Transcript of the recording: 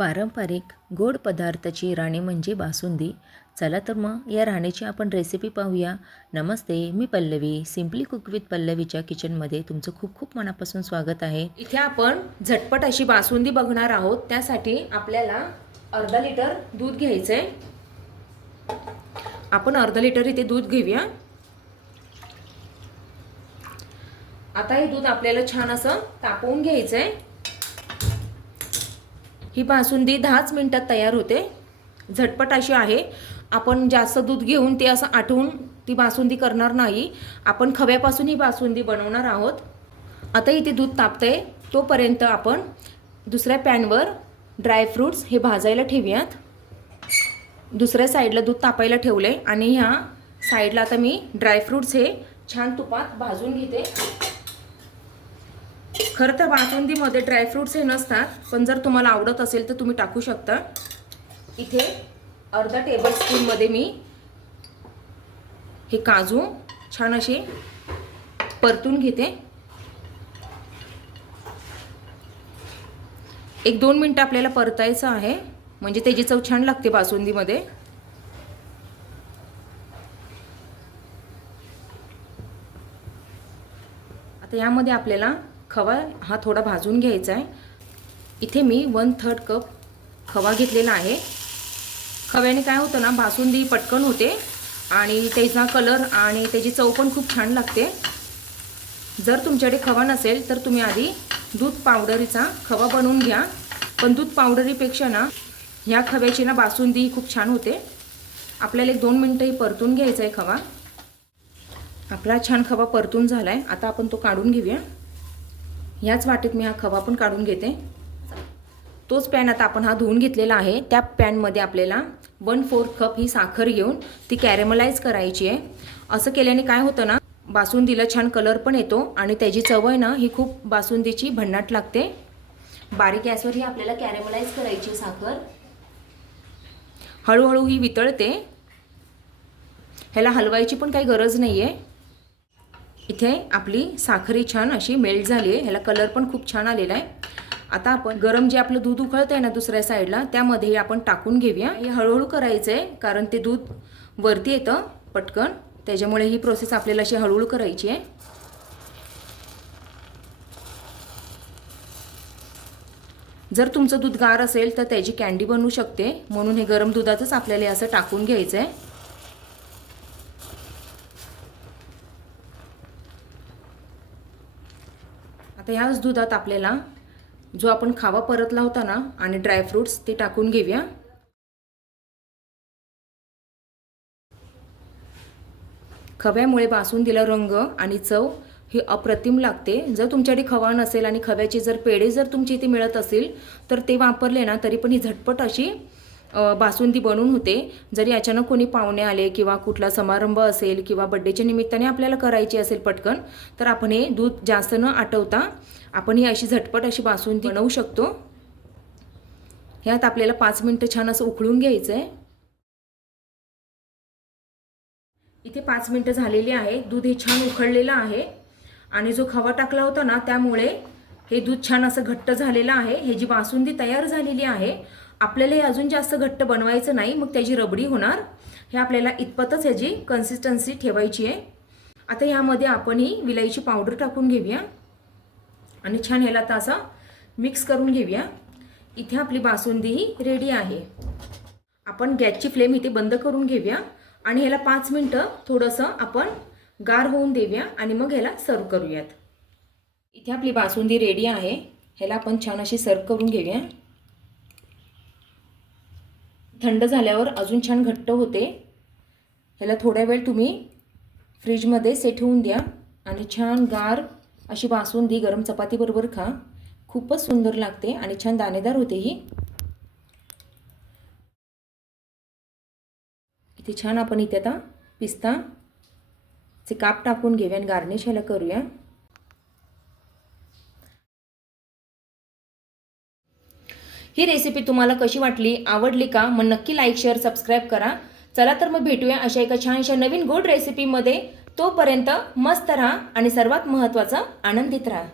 पारंपरिक गोड पदार्थाची राणी म्हणजे बासुंदी. चला तर मग या राणीची आपण रेसिपी पाहूया. नमस्ते मी पल्लवी सिम्पली कुक विथ पल्लवीच्या किचनमध्ये तुमचं खूप खूप मनापासून स्वागत आहे. इथे आपण झटपट अशी बासुंदी बघणार आहोत. त्यासाठी आपल्याला अर्धा लिटर दूध घ्यायचं आहे आपण अर्धा लिटर इथे दूध घेऊया. आता हे दूध आपल्याला छान असं तापवून घ्यायचं आहे ही बासुंदी दहाच मिनटात तयार होते. झटपट अशी आहे. आपण जास्त दूध घेऊन ते असं आठवून ती बासुंदी करणार नाही. आपण खव्यापासून ही बासुंदी बनवणार आहोत. आता इथे दूध तापते तोपर्यंत आपण दुसऱ्या पॅनवर ड्रायफ्रूट्स हे भाजायला ठेवूयात. दुसऱ्या साईडला दूध तापायला ठेवलं आहे आणि ह्या साईडला आता मी ड्रायफ्रूट्स हे छान तुपात भाजून घेते. खरं तर बासुंदीमध्ये ड्रायफ्रूट्स हे नसतात पण जर तुम्हाला आवडत असेल तर तुम्ही टाकू शकता. इथे अर्धा टेबल स्पूनमध्ये मी हे काजू छान असे परतून घेते. एक दोन मिनटं आपल्याला परतायचं आहे म्हणजे त्याची चव छान लागते बासुंदीमध्ये आता यामध्ये आपल्याला खवा हा थोडा भाजून घ्यायचा आहे. इथे मी वन थर्ड कप खवा घेतलेला आहे. खव्याने काय होतं ना बासुंदी पटकन होते आणि त्याचा कलर आणि त्याची चव पण खूप छान लागते. जर तुमच्याकडे खवा नसेल तर तुम्ही आधी दूध पावडरीचा खवा बनवून घ्या. पण दूध पावडरीपेक्षा ना ह्या खव्याची ना बासुंदी खूप छान होते. आपल्याला एक दोन मिनटंही परतून घ्यायचा आहे खवा. आपला छान खवा परतून झाला आहे आता आपण तो काढून घेऊया. ह्याच वाटेत मी हा खवा पण काढून घेते. तोच पॅन आता आपण हा धुवून घेतलेला आहे. त्या पॅनमध्ये आपल्याला वन फोर्थ कप ही साखर घेऊन ती कॅरेमलाइज करायची आहे. असं केल्याने काय होतं ना बासुंदीला छान कलर पण येतो आणि त्याची चव आहे ना ही खूप बासुंदीची भन्नाट लागते. बारीक गॅसवर ही आपल्याला कॅरेमलाइज करायची साखर. हळूहळू ही वितळते. ह्याला हलवायची पण काही गरज नाही आहे इथे आपली साखरी छान अशी मेल्ट झाली आहे. ह्याला कलर पण खूप छान आलेला आहे. आता आपण गरम जे आपलं दूध उकळतं आहे ना दुसऱ्या साईडला त्यामध्ये आपण टाकून घेऊया. हे हळूहळू करायचं आहे कारण ते दूध वरती येतं पटकन. त्याच्यामुळे ही प्रोसेस आपल्याला अशी हळूहळू करायची आहे. जर तुमचं दूध गार असेल तर त्याची कॅन्डी बनवू शकते. म्हणून हे गरम दुधातच आपल्याला असं टाकून घ्यायचं आहे आता ह्याच दुधात आपल्याला जो आपण खावा परतला होता ना आणि ड्रायफ्रुट्स ते टाकून घेऊया. खव्यामुळे बासुंदीला रंग आणि चव ही अप्रतिम लागते. जर तुमच्याकडे खवा नसेल आणि खव्याचे जर पेढे जर तुमच्या इथे मिळत असेल तर ते वापरले ना तरी पण ही झटपट अशी बासुंदी बनून होते. जरी अचानक कोणी पाहुणे आले किंवा कुठला समारंभ असेल किंवा बड्डेच्या निमित्ताने आपल्याला करायची असेल पटकन तर आपण हे दूध जास्त न आटवता आपण ही अशी झटपट अशी बासुंदी बनवू शकतो. ह्यात आपल्याला पाच मिनटं छान असं उकळून घ्यायचं आहे इथे पाच मिनटं झालेली आहे दूध हे छान उखळलेलं आहे. आणि जो खवा टाकला होता ना त्यामुळे हे दूध छान असं घट्ट झालेलं आहे. हे जी बासुंदी तयार झालेली आहे आपल्याला हे अजून जास्त घट्ट बनवायचं नाही मग त्याची रबडी होणार. हे आपल्याला इतपतच ह्याची कन्सिस्टन्सी ठेवायची आहे. आता ह्यामध्ये आपण ही विलायची पावडर टाकून घेऊया. आणि छान ह्याला आता असं मिक्स करून घेऊया. इथे आपली बासुंदी ही रेडी आहे. आपण गॅसची फ्लेम इथे बंद करून घेऊया. आणि ह्याला पाच मिनटं थोडंसं आपण गार होऊन देऊया आणि मग ह्याला सर्व करूयात. इथे आपली बासुंदी रेडी आहे. ह्याला आपण छान अशी सर्व करून घेऊया. थंड झाल्यावर अजून छान घट्ट होते. ह्याला थोड्या वेळ तुम्ही फ्रीजमध्ये सेट होऊन द्या आणि छान गार अशी बासुंदी गरम चपातीबरोबर खा. खूपच सुंदर लागते आणि छान दाणेदार होते ही. इथे छान आपण इथे आता पिस्ता चे काप टाकून घेऊया आणि गार्निश ह्याला करूया. ही रेसिपी तुम्हाला कशी वाटली आवडली का मग नक्की लाईक शेअर सबस्क्राईब करा. चला तर मग भेटूया अशा एका छानशा नवीन गोड रेसिपीमध्ये तोपर्यंत मस्त राहा आणि सर्वात महत्त्वाचं आनंदित राहा.